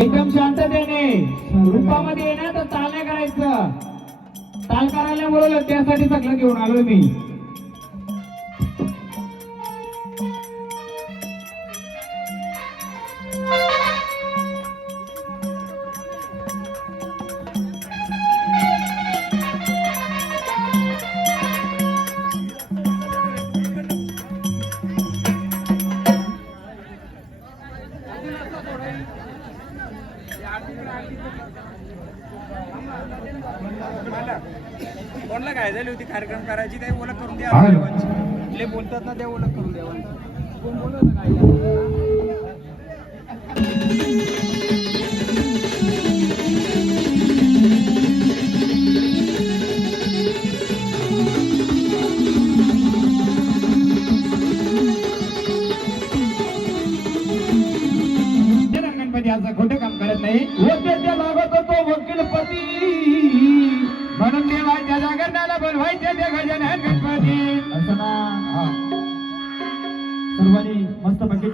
एकदम शांततेने रूपामध्ये येणार तर ताल नाही करायचं. ताल करायला बोलवलं त्यासाठी सगळं घेऊन आलोय मी. कोणला काय झाली होती कार्यक्रम करायची त्या ओळख करून द्या. ले बोलतात ना त्या ओळख करून द्यावा. कोण बोलत काय असं खोटं काम करत नाही. वकीलच्या लागत तो वकीलपती म्हणून देवाच्या जागरणाला बोलवायचे ते गजानन गणपती असं ना. सर्वांनी मस्त पैकी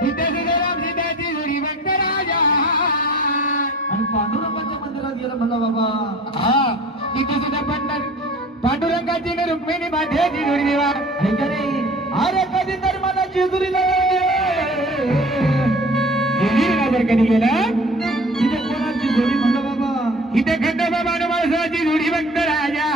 तिथे सीताराम सीताची जोडी बघत राजा आणि पांडुरंगाच्या मंदिरात गेला म्हणला बाबा. हा तिथे सुद्धा पांडुरंगाची आणि रुक्मिणी मातेची जोडी देवा हे का रे? अरे कधी तर मला जेजुरीला जर कधी गेला तिथे कोणाची जोडी म्हणला बाबा. इथे खंडोबा माणसाची जोडी बघत राजा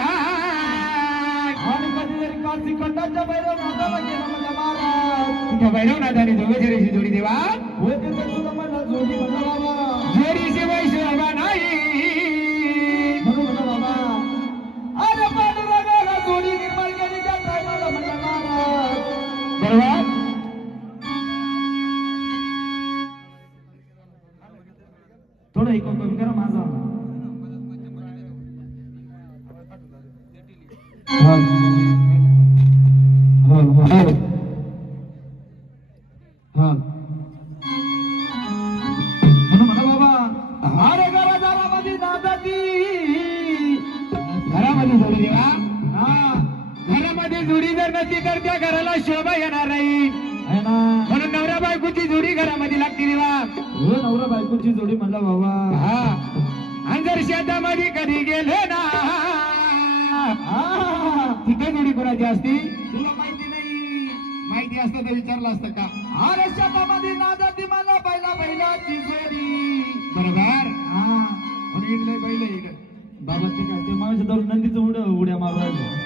आणि कधीतरी काशी खंडाच्या भैरवनाथाला गेला म्हणला महाराज. तिथे भैरवनाथाने जोगेश्वरीची जोडी देवा होय तिथे सुद्धा मला जोडी म्हणला बाबा. जोडीशिवाय शोभा नाही म्हणून म्हणला बाबा. अरे पांडुरंगाला जोडी निर्माण केली त्या टायमाला म्हणला महाराज. बरोबर थोडं ऐकून कमी करा माझा. म्हणून म्हणा बाबा. अरे घरादारामध्ये नादाती घरामध्ये जोडी देवा हा घरामध्ये जोडी जर नसली तर त्या घराला शोभा येणार नाही आहे ना. म्हणून नवरा बायकोची जोडी घरामध्ये लागते देवा हो नवरा बायकोची जोडी म्हणला बाबा. हा आणि जर शेतामध्ये कधी गेले ना हा तिथे जोडी कोणाची असती तुला माहिती नाही. माहिती असतं तर विचारलं असतं का अरे शेतामध्ये नादाती मला बैलाची जोडी. बरोबर हा म्हणून इकडे बैल इकडे बाबा ते काय ते माझ्या दर नंदीचं उड्या मारू राहिले.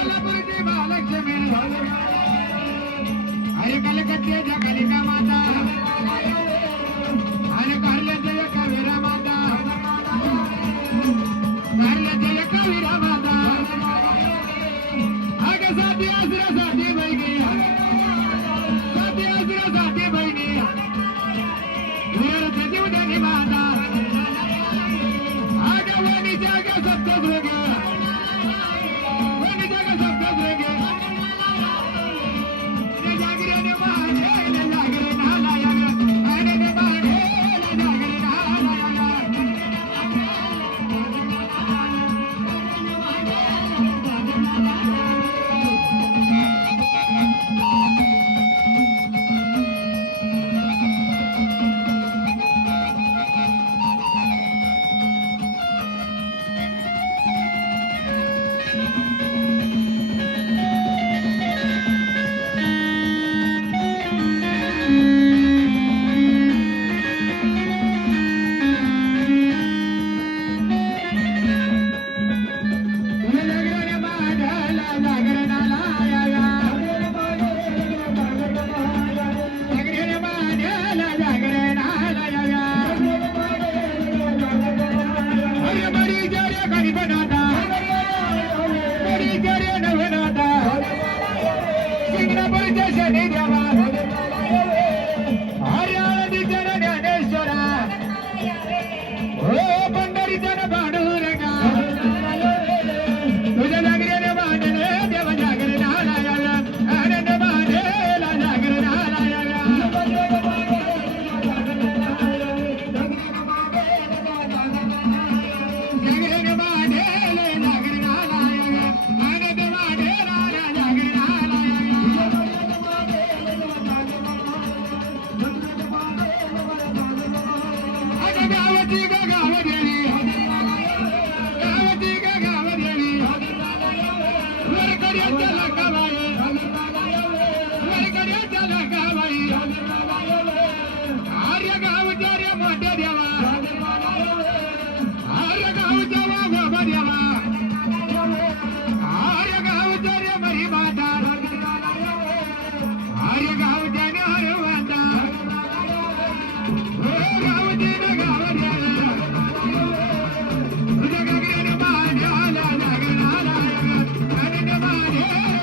सोलापूरची महालक्ष्मी अरे कलकत्त्याच्या कालिका माता आणि कारल्याच्या एका वीरा माता कारल्याच्या एका वीरा माता अगं साथी आसऱ्यासाठी बहिणी साथी आसऱ्यासाठी बहिणी वीरच जीवदानी माता अगं वणीच्या ग सप्तशृंग वणीच्या ग सप्तशृंग जागरण माने जागरण आलाय आणि माने जागरण आलाय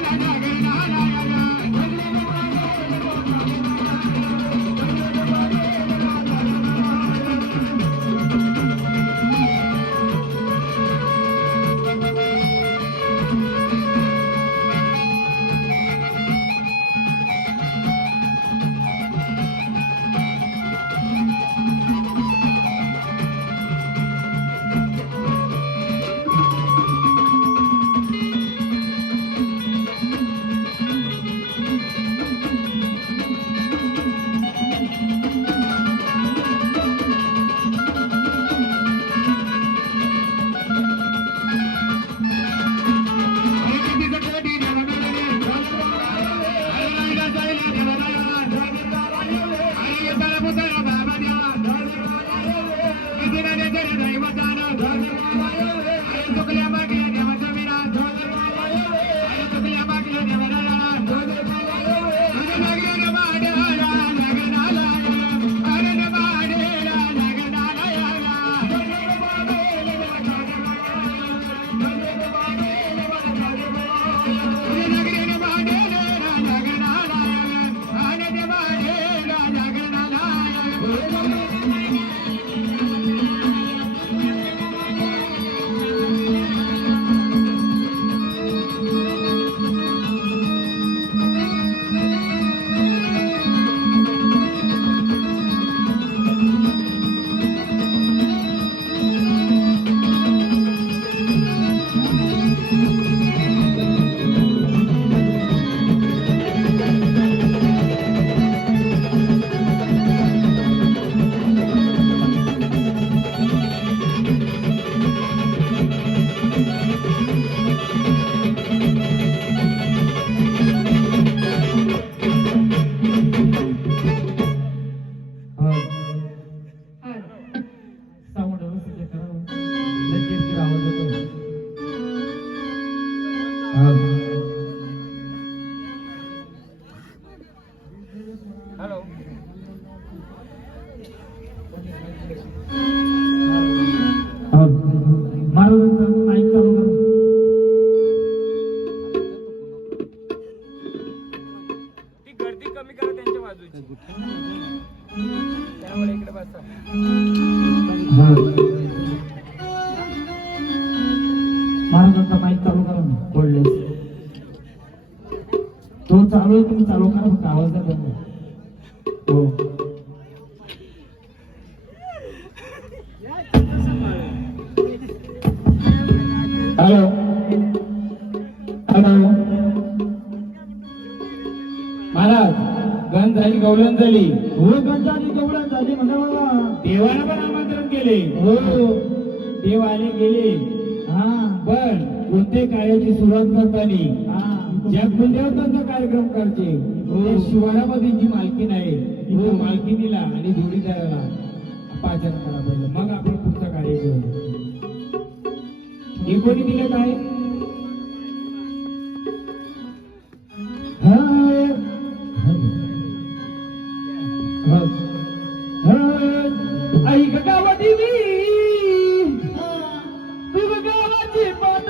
Thank you. त्यामुळे इकडे बसा. महाराजांचा माईक चालू करा ना कोल्हे तो चालू आहे तुम्ही चालू करा फक्त आवाज द्या बंद हो हॅलो हॅलो महाराज गण झाली गवळण झाली हो गण झाली गवळण झाली म्हणा मला देवाला पण आमंत्रण केले हो देव आले गेले हा पण कोणते कार्याची सुरुवात करताना ज्या कुलदेवतांचा कार्यक्रम करते त्या शिवारामध्ये जी मालकीन आहे त्या मालकीनीला आणि जोडीदाराला पाचन करा पाहिजे मग आपण पुढचं कार्य करू हे कोणी दिलं काय आई गावा देवी तू गावाची पाद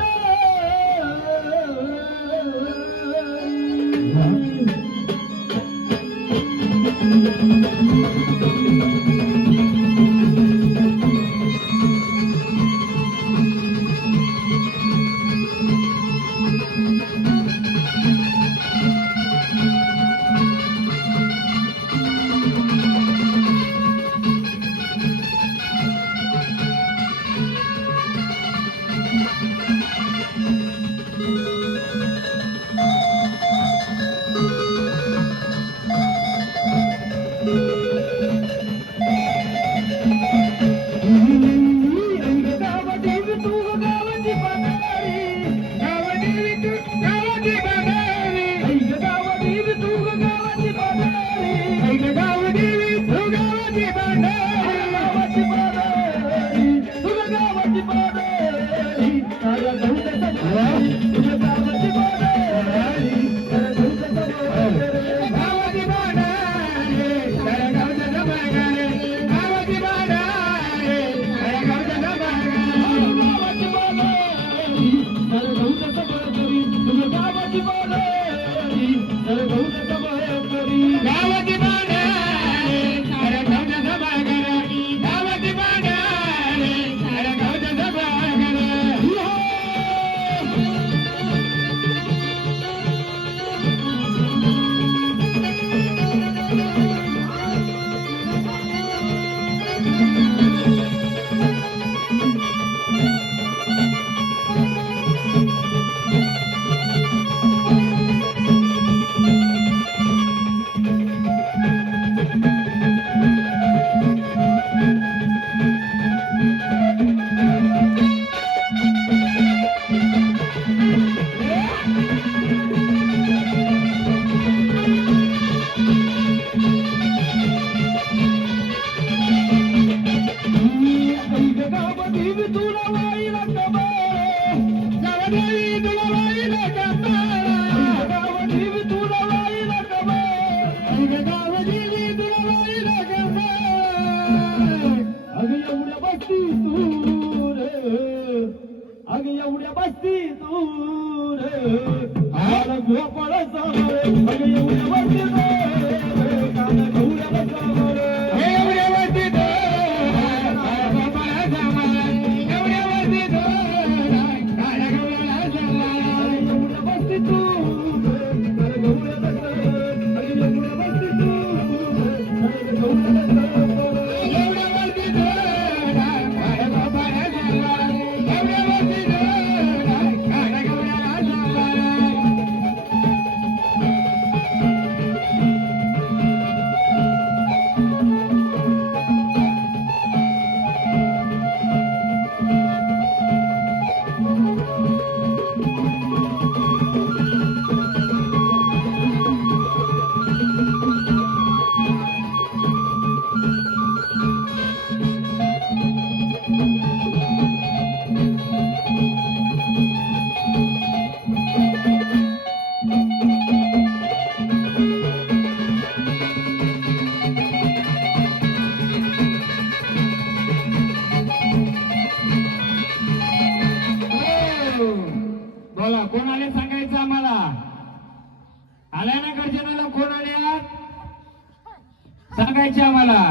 सांगायचे आम्हाला.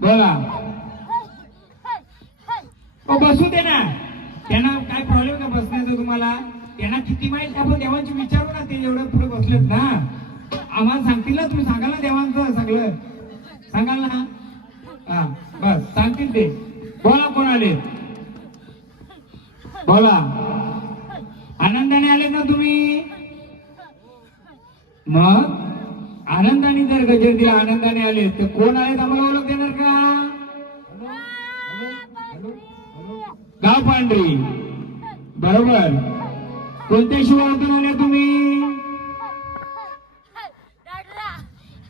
बोला. बसू दे ना, त्यांना काय प्रॉब्लेम का बसण्याचा तुम्हाला? त्यांना किती माहित आपण देवांची विचारू ना, ते एवढं पुढे बसलेत ना. आम्हाला सांगतील ना, तुम्ही सांगाल ना देवांचं सगळं सांगाल ना. हा बस सांगतील ते. बोला कोण आले? बोला. आनंदाने आले ना तुम्ही? मग आनंदाने जर गजर दिला, आनंदाने आले तर कोण आले आम्हाला ओळख देणार का? गाव पांढरी. बरोबर. कोणत्या शिवारातून आले तुम्ही?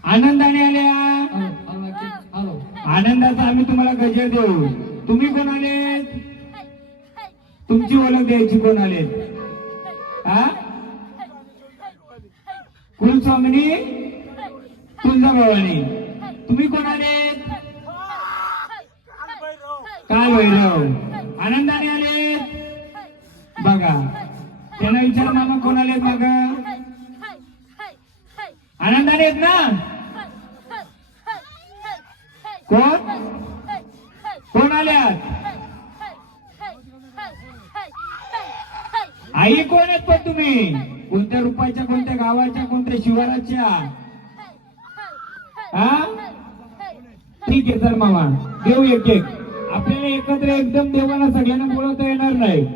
आनंदाने आल्या. आनंदाचा आम्ही तुम्हाला गजर देऊ. तुम्ही कोण आलेत? तुमची ओळख द्यायची. कोण आलेत? हा? कुलस्वामिनी तुळजाभवानी. तुम्ही कोण आलेत? काल भैरव. आनंदाने आलेत. बघा त्यांना विचार मामा कोण आलेत? मग आनंदाने आहेत ना? कोण कोण आल्यात? आई कोण आहेत पण तुम्ही? कोणत्या रूपाच्या, कोणत्या गावाच्या, कोणत्या शिवाराच्या? हा ठीक आहे चल मामा देऊ एक एक. आपल्याला एकत्र एकदम देवाला सगळ्यांना बोलवता येणार नाही.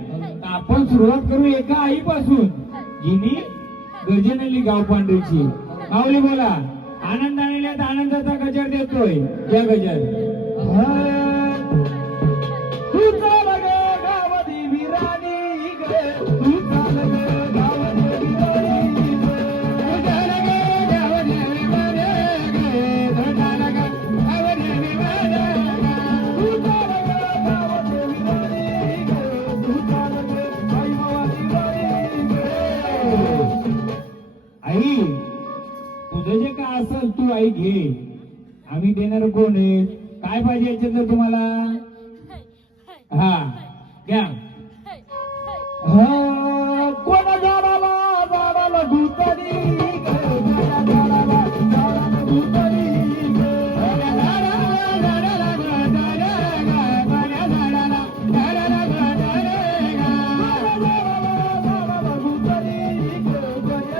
आपण सुरुवात करू एका आईपासून, जिनी गजनेली गाव पांढरीची. माऊली बोला. आनंदाने आनंदाचा गजर देतोय. या गजर. तुझा लग गाव देवी राणी ग, तुझा लग गाव देवी राणी ग, तुझा लग गाव देवी राणी ग, तुझा लग गाव देवी राणी ग, तुझा लग गाव देवी राणी ग, तुझा लग गाव देवी राणी ग. आई तुझं जे काय असेल तू आई घे. आम्ही देणार कोण आहे? काय पाहिजे याच्यात तुम्हाला? हा घ्या. कोण झाडाला झाडाला धुतरी ग, झाडाला झाडाला धुतरी ग, झाडाला झाडाला धुतरी ग, झाडाला झाडाला धुतरी ग, झाडाला धुतरी ग,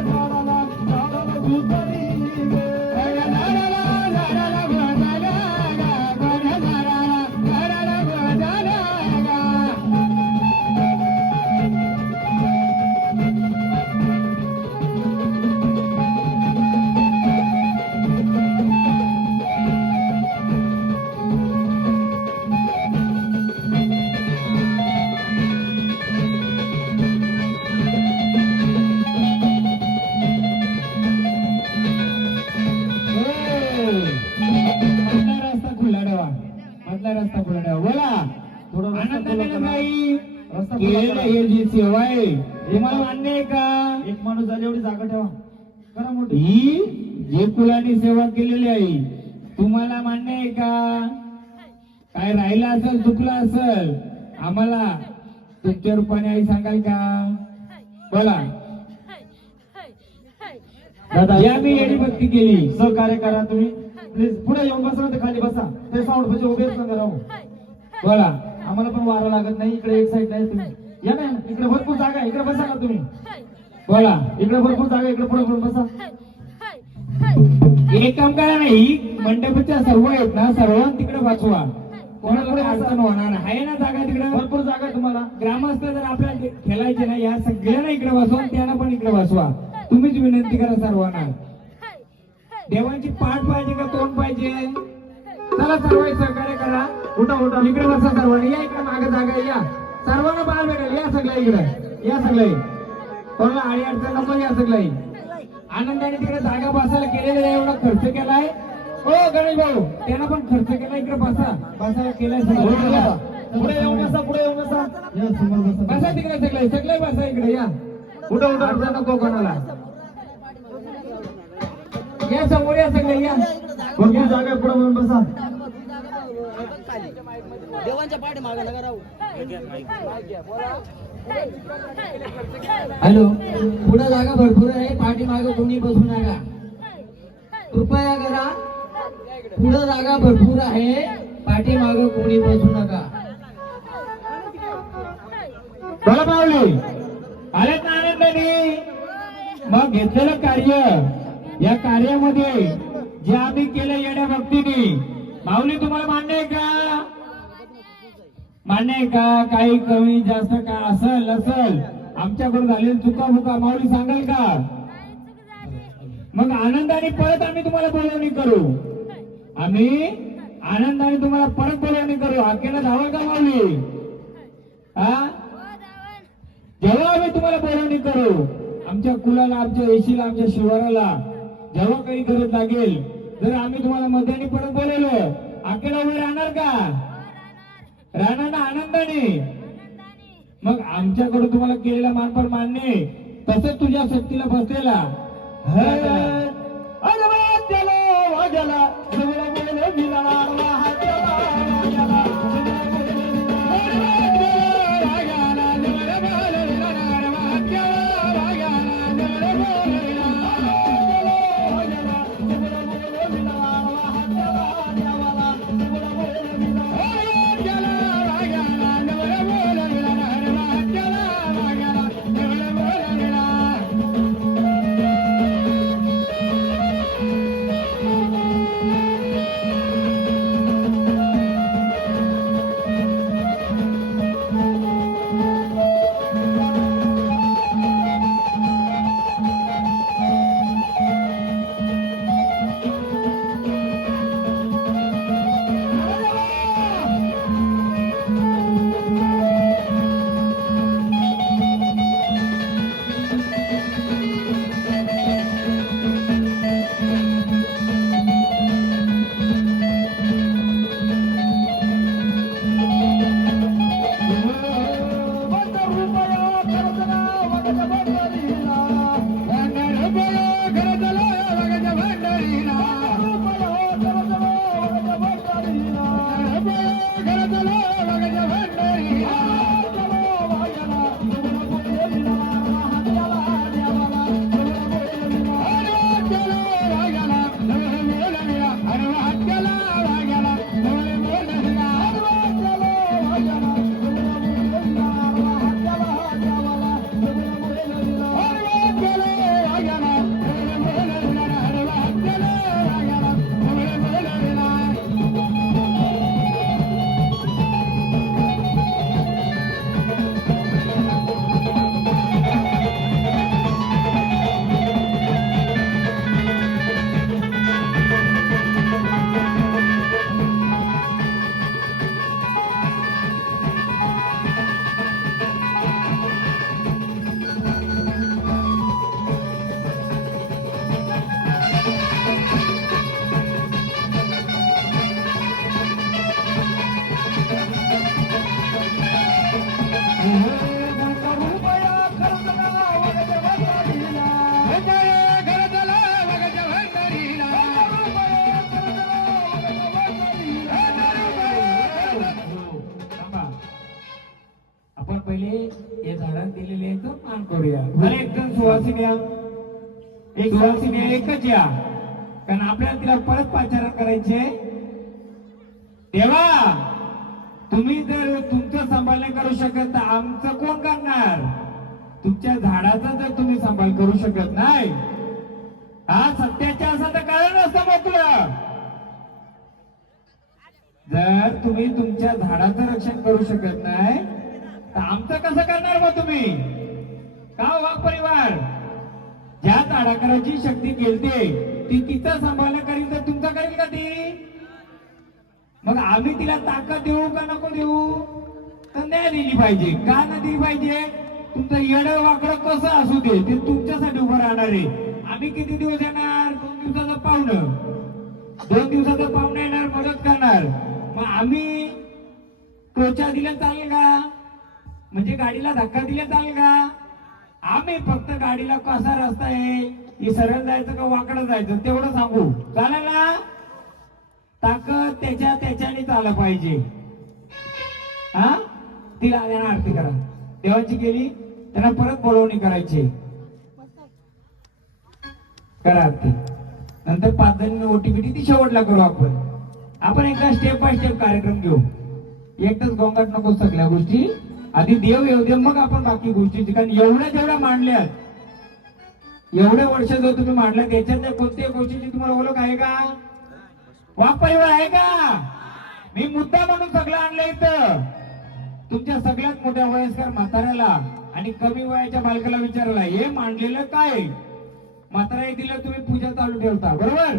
झाडाला झाडाला धुतरी ग, झाडाला झाडाला धुतरी ग, झाडाला झाडाला रस्ता खुला ठेवा. मधला रस्ता खुला ठेवा. बोला. आनंदाने बाई केलेलं हे जी सेवा आहे तुम्हाला मान्य आहे का? एक माणूस झाले एवढी जागा ठेवा. करा मोठी. ही जे कुलानी सेवा केलेली आहे तुम्हाला मान्य आहे का? काय राहिलं असेल, चुकलं असेल, आम्हाला तुमच्या रूपाने आई सांगाल का? बोला. दादा या मी येडी भक्ती केली. सहकार्य करा तुम्ही प्लीज. पुढे येऊन बसा, ते खाली बसा. ते साऊंड म्हणजे उभेच नका राहू. बोला. आम्हाला पण वारं लागत नाही. इकडे एक साईड नाही. तुम्ही या ना, इकडे भरपूर जागा आहे. इकडे बसा ना तुम्ही. बोला. इकडे भरपूर जागा, इकडे पुढे पुढे बसा. एक काम करा नाही, मंडपाच्या सर्व आहेत ना, सर्वांना तिकडे वाचवा. कोणाकडे अडचण होणार नाही. आहे ना जागा तिकडे? भरपूर जागा आहे तुम्हाला. ग्रामस्थ जर आपल्याला खेळायचे ना, या सगळ्यांना इकडे बसवा, त्यांना पण इकडे बसवा. तुम्हीच विनंती करा सर्वांना. देवांची पाठ पाहिजे का तोंड पाहिजे? चला सर्व सहकार्य करा. उठा उठा. इकडे बसा सर्वांनी. या इकडे मागे जागा आहे, या सर्वांना बाहेर भेटेल. या सगळ्या इकडे या सगळे. कोणाला आडी अडचण नको. या सगळे आनंदाने तिकडे जागा बसायला केलेला एवढा खर्च केलाय. हो गणेश भाऊ त्यांना पण खर्च केला. इकडे बसायला केलाय. पुढे येऊन बसा. पुढे येऊन बसा. या समोर बसा. बसा तिकडे सगळे सगळे बसा इकडे. या उठा उठा. अडचण नको कोणाला. या समोर या सगळे. या भरपूर जागा आहे. पुढे येऊन बसा. देवांच्या पाठी मागे नका राहू. हॅलो. पुढे जागा भरपूर आहे. पाठीमागे कोणी बसू नका. कृपया करा, पुढं जागा भरपूर आहे, पाठीमागं कोणी बसू नका. बोला माऊली आलेत ना आनंदाने. मग घेतलेलं कार्य, या कार्यामध्ये जे आम्ही केलं येण्या भक्तीने, माऊली तुम्हाला मान्य आहे का? मान्य आहे का? काही कमी जास्त काय असल नसल आमच्याकडून झालेली चुका बुका माऊली सांगाल का? मग आनंदाने परत आम्ही तुम्हाला बोलवणी करू. आम्ही आनंदाने तुम्हाला परत बोलवणी करू. हाकेला धावाल का माऊली? हा, जेव्हा आम्ही तुम्हाला बोलवणी करू, आमच्या कुलाला, आमच्या येशीला, आमच्या शिवाराला जेव्हा काही गरज लागेल, जर आम्ही तुम्हाला मध्याने परत बोलवलं, हाकेला उभे राहणार का? राहणार ना आनंदाने? मग आमच्याकडून तुम्हाला केलेला मानपान मान्य, तसंच तुझ्या शक्तीला बसलेला आपण पहिले हे झाडात दिलेले मान करूया. मला एकदम सुवासिनी एक सुवासिनी एकच या, कारण आपल्याला तिला परत पाचारण करायचे. तेव्हा तुम्ही जर तुमचं सांभाळ नाही करू शकत तर आमचं कोण करणार? तुमच्या झाडाचा जर तुम्ही सांभाळ करू शकत नाही, हा सत्याच्या असं तर कारण असतं मोकळं. जर तुम्ही तुमच्या झाडाचं रक्षण करू शकत नाही तर आमचं कसं करणार मग तुम्ही? का वाघ परिवार ज्या झाडाकराची शक्ती केलते ती तिचं सांभाळणं करील तर तुमचं करेल का ती? मग आम्ही तिला ताकद देऊ का नको देऊ? तर नाही दिली पाहिजे. का नाही दिली पाहिजे? तुमचं येडं वाकडं कसं असू दे ते तुमच्यासाठी उभं राहणार आहे. आम्ही किती दिवस येणार? 2 दिवसाचं पाहुणं, 2 दिवसाचं पाहुणं येणार, मदत करणार. मग आम्ही टोचा दिल्या चालेल का? म्हणजे गाडीला धक्का दिला चालेल का? आम्ही फक्त गाडीला कसा रस्ता आहे, ही सरळ जायचं का वाकडं जायचं तेवढं सांगू, चालेल ना? ताकद त्याच्याने चाललं पाहिजे. हा, तिला आल्यानं आरती करा. देवाची केली त्यांना परत बोलवणी करायची. करा आरती. नंतर 5 जणी ओटीपीटी ती शेवटला करू आपण एकदा स्टेप बाय स्टेप कार्यक्रम घेऊ. एकदाच गोंगाट नको सगळ्या गोष्टी. आधी देव येऊ दे मग आपण बाकी गोष्टी. कारण एवढ्या जेवढ्या मांडल्यात, एवढ्या वर्ष जो तुम्ही मांडल्यात याच्यातल्या कोणत्याही गोष्टीची तुम्हाला ओळख आहे का? वाप परिवार आहे का? मी मुद्दा म्हणून सगळं आणलं इथं. तुमच्या सगळ्यात मोठ्या वयस्कर म्हाताऱ्याला आणि कमी वयाच्या बालकाला विचारायला हे मांडलेलं काय? म्हातारा दिलं तुम्ही पूजा चालू ठेवता, बरोबर?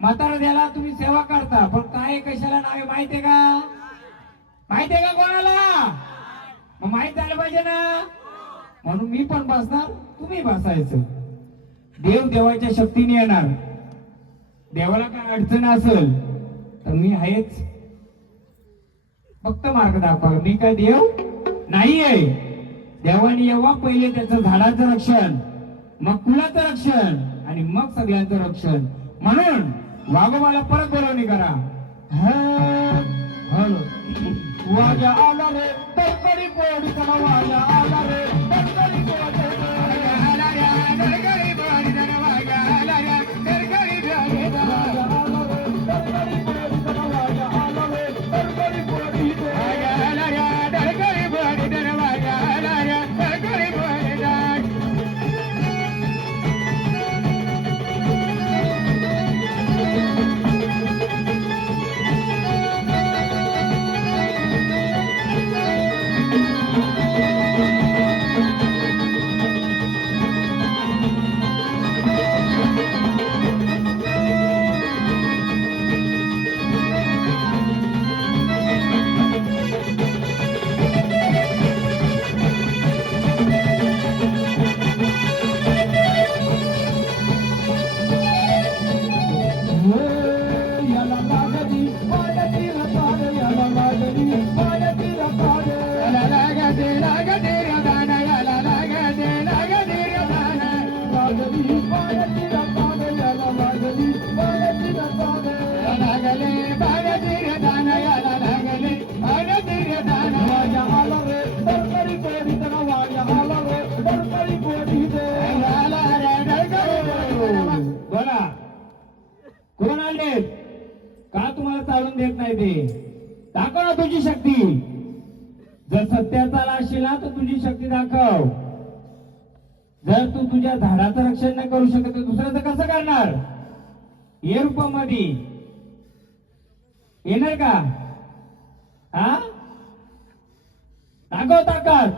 म्हातारा द्याला तुम्ही सेवा करता, पण काय कशाला नाव माहितीये का? माहितीये का कोणाला? मग माहित झालं पाहिजे ना. म्हणून मी पण बसणार, तुम्ही बसायचं. देव देवाच्या शक्तीने येणार. देवाला काय अडचण असेल तर मी आहेच. फक्त मार्ग दाखवा. मी काय देव नाहीये. देवाने येवा पहिले त्याचं झाडाचं रक्षण, मग कुलाचं रक्षण आणि मग सगळ्यांचं रक्षण. म्हणून वाघोबाला परत बोलवणी करा. वाजा आला रे तरकडी पोडी चला, वाजा आला रे तरकडी पोडी आला रे, तरकडी पोडी चला, वाजा आला रे तरकडी पोडी चला, तरकडी पोडी चला, वाजा आला रे तरकडी पोडी वाजा आला रे तरकडी पोडी चला, वाजा आला रे तरकडी पोडी चला. बोला कोण आले का? तुम्हाला चालून देत नाही ते. दाखव ना तुझी शक्ती. जर सत्याचा असशील ना तर तुझी शक्ती दाखव. जर तू तुझ्या झाडाचं रक्षण नाही करू शकत तर दुसऱ्याचं कसं करणार? हे रूपामध्ये येणार का? हा दाखव ताकद.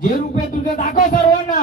जे रूप आहे तुझं दाखव सर्वांना.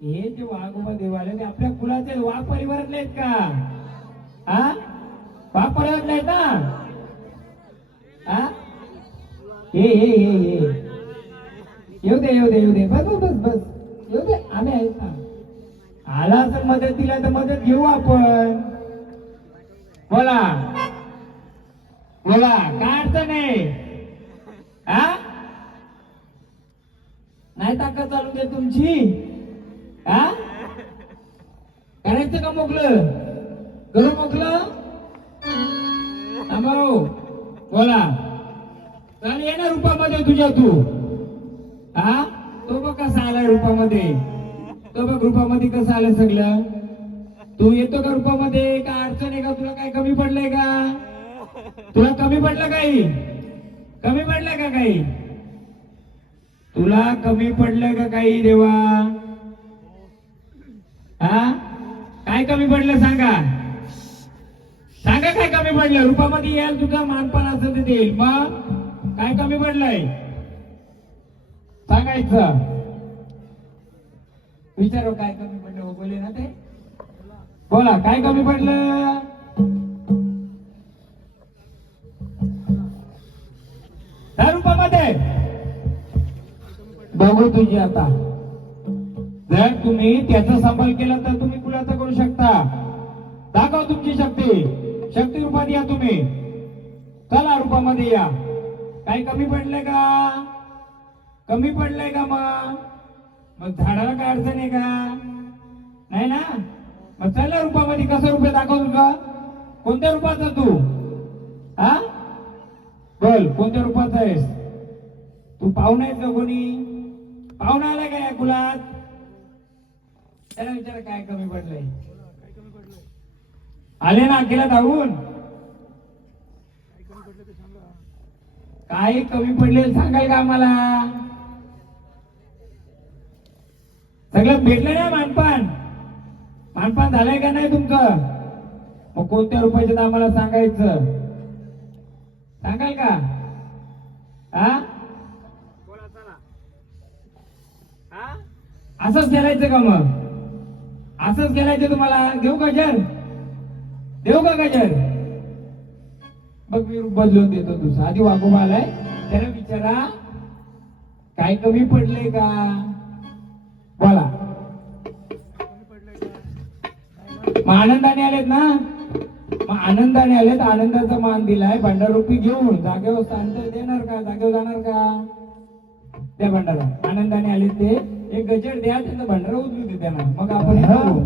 हे जे वाघोबा देवालय ते आपल्या कुलाचे वाघ परिवारातले आहेत का? हा वाघ परिवारातले आहेत ना? हा हे येऊ दे बस येऊ दे. आम्ही आहेत ना. आला तर मदत दिला तर मदत घेऊ आपण. बोला काय अडचण आहे? हा नाही ताकद चालू दे तुमची. हा करायचं का मोकलं? करू मोकलं? बोला चाल ये ना रूपामध्ये तुझ्या तू. हा तो बघ कसा आलाय रूपामध्ये. तो बघ रूपामध्ये कसं आलं सगळं. तू येतो का रूपामध्ये? का अडचण आहे का? तुला काय कमी पडलंय का? तुला कमी पडलं काही? कमी पडलंय का काही? तुला कमी पडलंय का काही देवा? हा काय कमी पडलं सांगा सांगा काय कमी पडलं रूपामध्ये याल तुझं मानपान असं ते देईल मग काय कमी पडलंय सांगायचं विचारो काय कमी पडलं हो बोले ना ते बोला काय कमी पडलं त्या रूपामध्ये बघू तुझी आता जर तुम्ही त्याचा सांभाळ केला तर तुम्ही खुलासा करू शकता दाखव तुमची शक्ती रूपात या तुम्ही चला रूपामध्ये या काही कमी पडलंय का मग झाडाला काय अडचण आहे का नाही ना मग चला रूपामध्ये कसं रूप दाखव तुझा कोणत्या रूपाचा तू हा बोल कोणत्या रूपाचा आहेस तू पाहुणा आहेस का कोणी पाहुणा आला का या कुलात त्याला विचार काय कमी पडलंय आले ना अखेला धावून काय कमी पडले सांगाल का आम्हाला सगळं भेटलं ना मानपान झालंय का नाही तुमचं मग कोणत्या रुपयाचं तर आम्हाला सांगायचं सांगाल का हा असंच केलायचं का मग असंच केलायचं तुम्हाला देऊ का गजर बघ मी रूप बदलून देतो तुझं आधी वागोबा आलाय त्याला विचारा काय कमी पडले का बोला मग आनंदाने आलेत ना मग आनंदाने आलेत आनंदाचा मान दिलाय भंडाररूपी घेऊन जागेवर स्थानांतर देणार का जागेवर जाणार का त्या भंडारा आनंदाने आले ते एक गजर द्या त्यांना भंडारा उचलू दे त्यांना मग आपण हे करू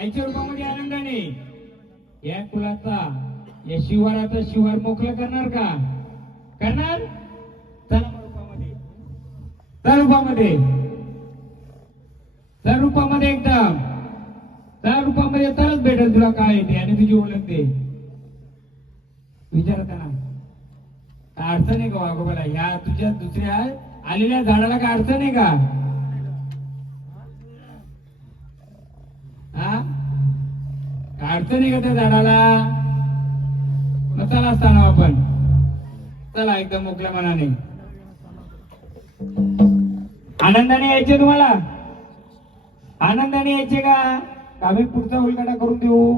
यायच्या रूपामध्ये आनंदाने या कुलाचा या शिवाराचा शिवार मोकळं करणार का करणार चला रूपामध्ये एकदम त्या रूपामध्ये तरच भेटेल तुला काय येते आणि तुझी ओळख दे विचार त्यांना काय अडचण आहे का वाघोबाला ह्या तुझ्या दुसऱ्या आलेल्या झाडाला काय अडचण आहे का अडचण आहे का त्या झाडाला चला असताना आपण चला एकदम मोकळ्या मनाने आनंदाने यायचे तुम्हाला आनंदाने यायचे का आम्ही पुढचा उलगडा करून देऊ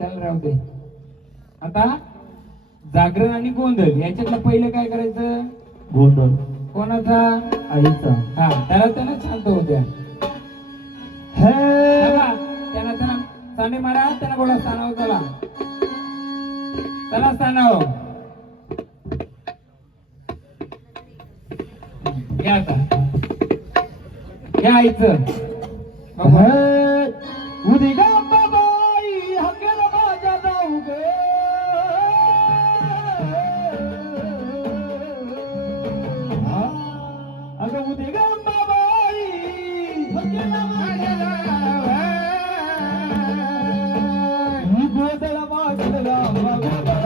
चल राहू दे आता जागरण आणि गोंधळ याच्यातलं पहिलं काय करायचं गोंधळ कोणाचा आईचा हा त्याला शांत होऊ द्या त्यांना चांडे मारा त्यांना बोला स्थानावर चला स्थानावर घ्या आता घ्या आईचं उदिगा बाबाई हकेल माझ्या जाऊ गे अगं उदिगा बाबाई हकेल माझ्या गोदळ मागला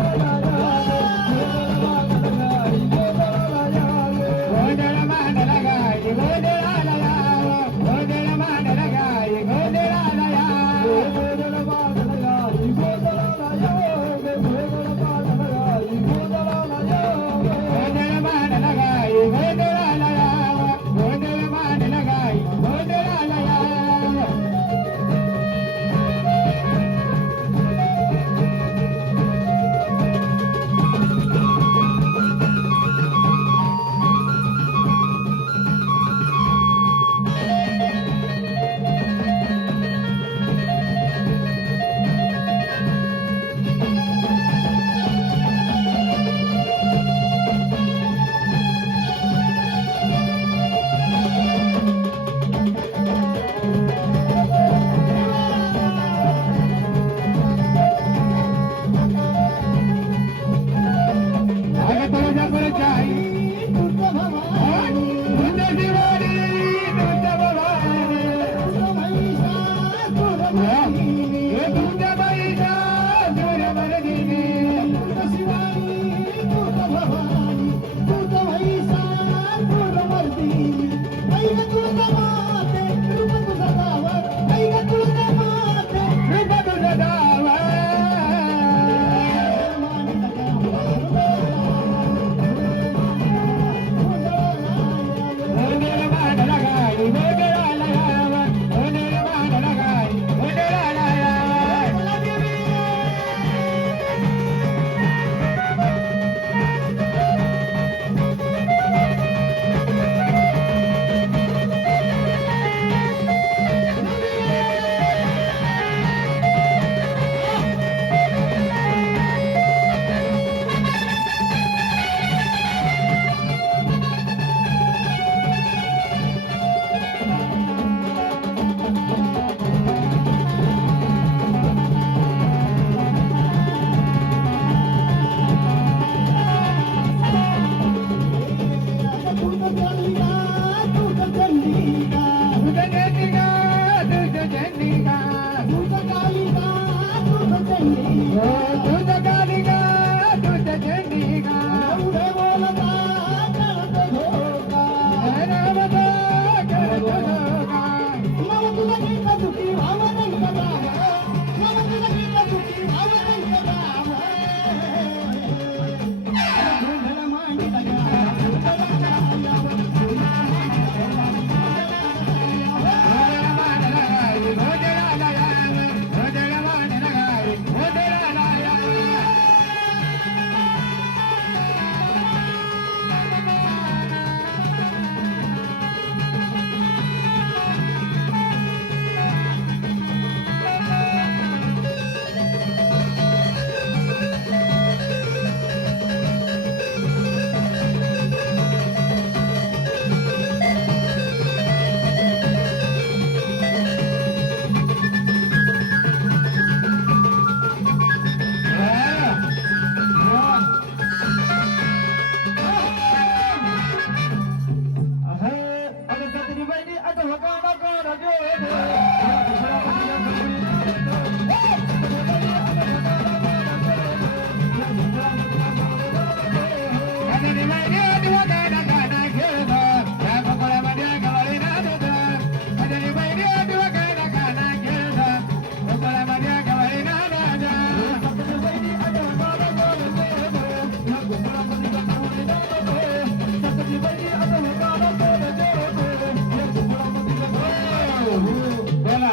बोला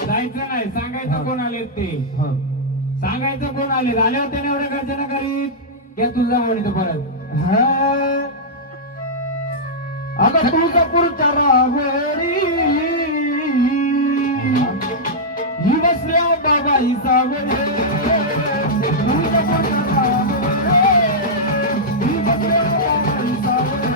जायचं नाही सांगायचं कोण आले ते सांगायचं कोण आले आल्यावर त्याने एवढ्या गर्जना करीत घ्या तुझा म्हणतो परत आता तुळजापूरच्या रावरी ही बसल्या बाबा ही सावरी तुळजापूरच्या रावरी ही बसल्या बाबा ही सावरी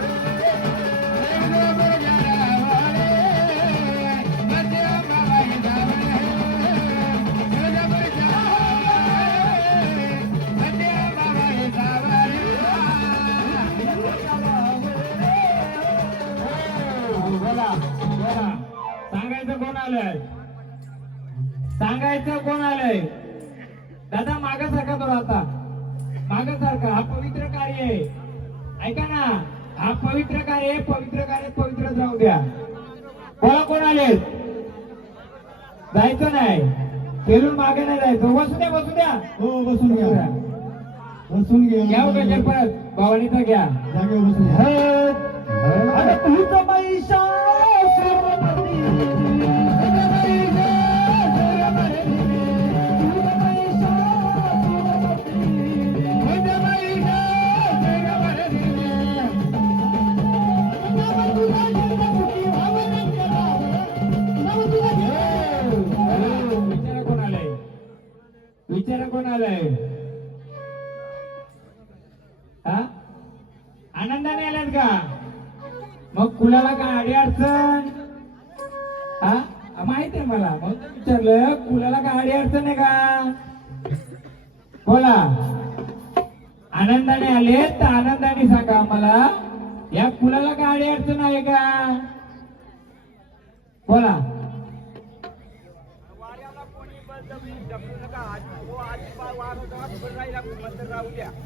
बोला बोला सांगायचं कोण आलंय सांगायचं कोण आलंय दादा मागासारखा तो आता मागासारखा हा पवित्र कार्य आहे ऐका ना हा पवित्र कार्य आहे पवित्र कार्य पवित्र राहू द्या बोला कोण आले जायचं नाही फिरून मागे नाही जायचं बसू द्या बसू द्या हो बसून घ्या बसून घ्या घ्या गजर परत भवानीचा घ्या जागे बसून घ्या अरे तुझं विचारा कोण आलंय विचारा कोण आलंय हा आनंदाने आल्यात का मग कुणाला काय अडी अडचण हा माहित आहे मला म्हणून तर विचारलं कुणाला काय अडी अडचण आहे का बोला आनंदाने आले तर आनंदाने सांगा आम्हाला या कुणाला काय अडी अडचण आहे का बोला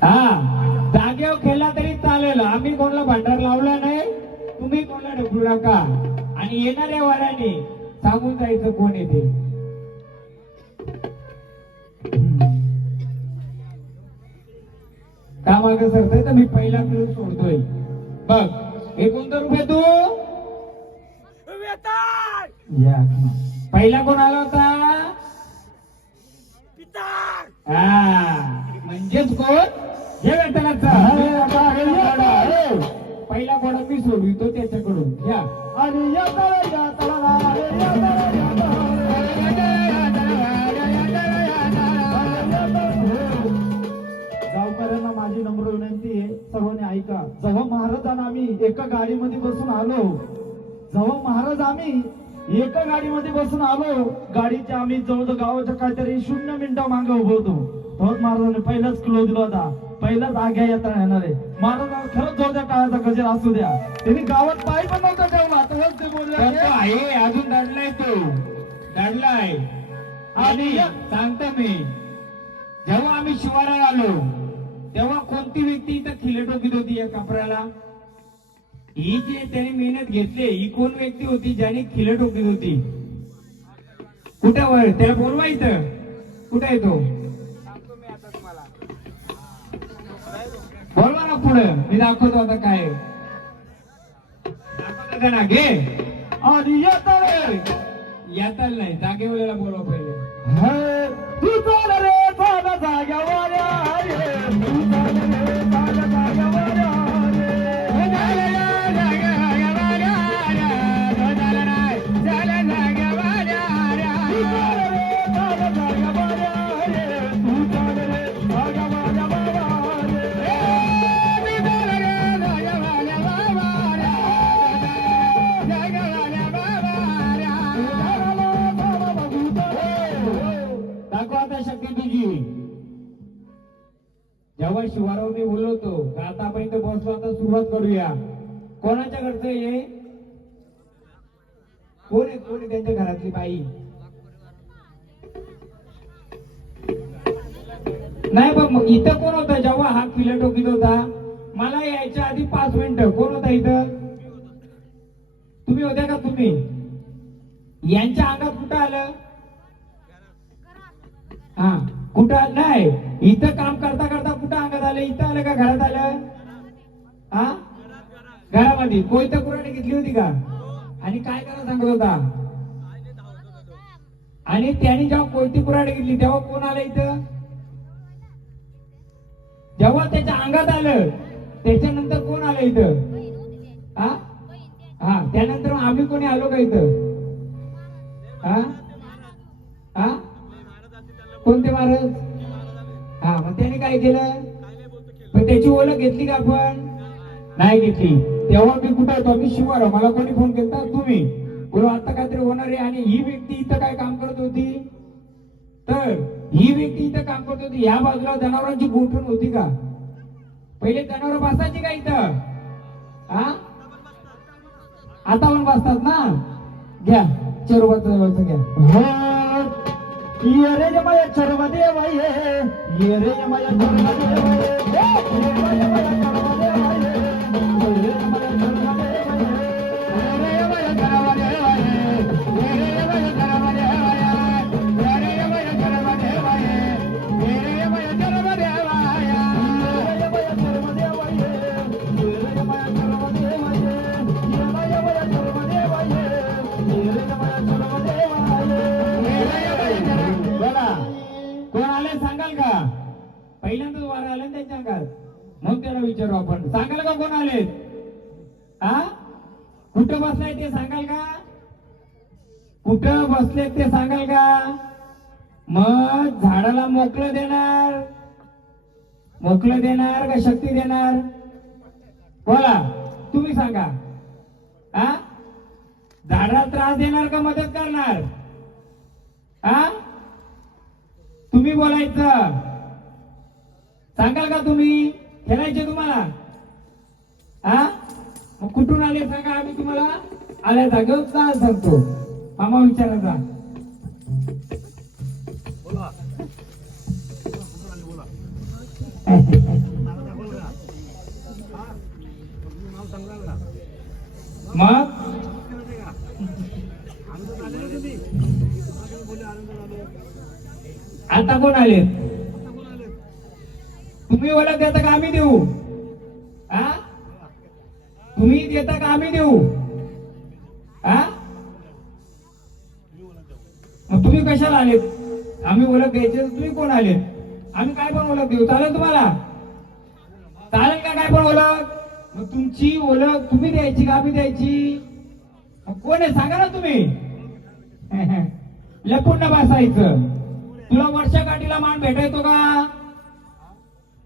हा जागेवर खेळला तरी चालेल आम्ही कोणाला भांडार लावला नाही तुम्ही कोणाला ढकलू नका आणि येणाऱ्या वाऱ्याने सांगून जायचं कोण येते का मागे सरतोय तर मी पहिला मिळून सोडतोय बघ हे कोणतं रुपये तू या. पहिला कोण आला होता हा म्हणजेच कोण हे वेतनाचा पहिला घोडा मी सोडवितो त्याच्याकडून घ्या आणि गावकऱ्यांना माझी नम्र विनंती आहे सर्वांनी ऐका जेव्हा महाराजांना आम्ही एका गाडीमध्ये बसून आलो जेव्हा महाराज आम्ही एका गाडीमध्ये बसून आलो गाडीच्या आम्ही जवळ गावाच्या काहीतरी 0 मिनिटं मागे उभं होतो तेव्हाच महाराजांनी पहिलाच क्लो दिला होता पहिलाच आग्या येता येणार आहे महाराजांना खरंच जोरच्या टाळाचा गजर असू द्या त्यांनी गावात पाय पण नव्हता ठेवला तेव्हाच ते बोलले आहे अजून दडलाय तो दडलाय आणि सांगतो मी जेव्हा आम्ही शिवारात आलो तेव्हा कोणती व्यक्ती इथं खिले टोकीत होती या कपड्याला ही जी त्याने मेहनत घेतली ही कोण व्यक्ती होती ज्याने खिले टोकीत होती कुठे वर त्याला बोलवा इथं कुठे येतो बोलवा ना पुढं मी दाखवतो आता काय दाखवतो ना घे आणि येताल नाही जागेवाल्याला बोलवा पहिले तू चाल रे चाल जाग्यावर तू चाल रे चाल जाग्यावर शक्ती तुझी जेव्हा शिवारावर मी बोलवतो आतापर्यंत बसलो आता सुरुवात करूया कोणाच्या घरचं ये कोण आहे त्यांच्या घरातली बाई? नाही बघ, मग इथं कोण होता जेव्हा हा किल्ला टोकीत होता? मला यायच्या आधी 5 मिनिटं कोण होता इथं? तुम्ही होत्या का? तुम्ही यांच्या अंगात कुठं आलं? हा, कुठं नाही? इथं काम करता करता कुठं अंगात आलं? इथं आलं का घरात आलं? हा, घरामध्ये कोयता कुऱ्हाडी घेतली होती का? आणि काय करायला सांगत होता? आणि त्याने जेव्हा कोयती कुऱ्हाडी घेतली तेव्हा कोण आलं इथं? जेव्हा त्याच्या अंगात आलं त्याच्यानंतर कोण आलं इथं? हा हा, त्यानंतर आम्ही कोणी आलो का इथं? हा हा, कोणते महाराज? हा, मग त्याने काय केलं? पण त्याची ओळख घेतली का आपण? नाही घेतली. तेव्हा मी कुठं होतो? मी शिवाराव. मला कोणी फोन केला? तुम्ही. बोलो आता काहीतरी होणार आहे. आणि ही व्यक्ती इथं काय काम करत होती? तर ही व्यक्ती इथं काम करत होती. या बाजूला जनावरांची गोठण होती का? पहिले जनावर बसायची का इथं? हा, आता पण बसतात ना. घ्या चरोबाचं घ्या. हो, ये रे माया चरवा देवा ये रे माया चरवा देवा ये रे माया चरवा देवा ये रे माया चरवा देवा ये रे माया चरवा देवा ये रे माया चरवा देवा ये रे माया चरवा देवा ये रे माया चरवा देवा ये रे माया चरवा देवा ये रे माया चरवा देवा ये रे माया चरवा देवा ये रे माया चरवा देवा ये. बोला, कोण आले सांगाल का? पहिल्यांदाच वार आले ना त्यांच्या अंगात, मग त्याला विचारू आपण. सांगाल का कोण आले? हा, कुठं बसलाय ते सांगाल का? कुठं बसले ते सांगाल का? मग झाडाला मोकळं देणार का शक्ती देणार? बोला, तुम्ही सांगा. हा, झाडाला त्रास देणार का मदत करणार? हा, तुम्ही बोलायचं. सांगाल का तुम्ही? खेळायचे तुम्हाला? हा, मग कुठून आले सांगा, आम्ही तुम्हाला आल्या जागेवर का सांगतो. मामा विचारायचा. मग आता कोण आले? तुम्ही ओळख देता का आम्ही देऊ? हा, तुम्ही देता का आम्ही देऊ? हा, मग तुम्ही कशाला आलेत? आम्ही ओळख द्यायचे, तुम्ही कोण आलेत? आम्ही काय पण ओळख देऊ? चालेल तुम्हाला? चालेल का काय पण ओळख? मग तुमची ओळख तुम्ही द्यायची का आम्ही द्यायची? मग कोण आहे सांगा ना तुम्ही. लपून न बसायचं. तुला वर्षकाठीला मान भेटायचो का?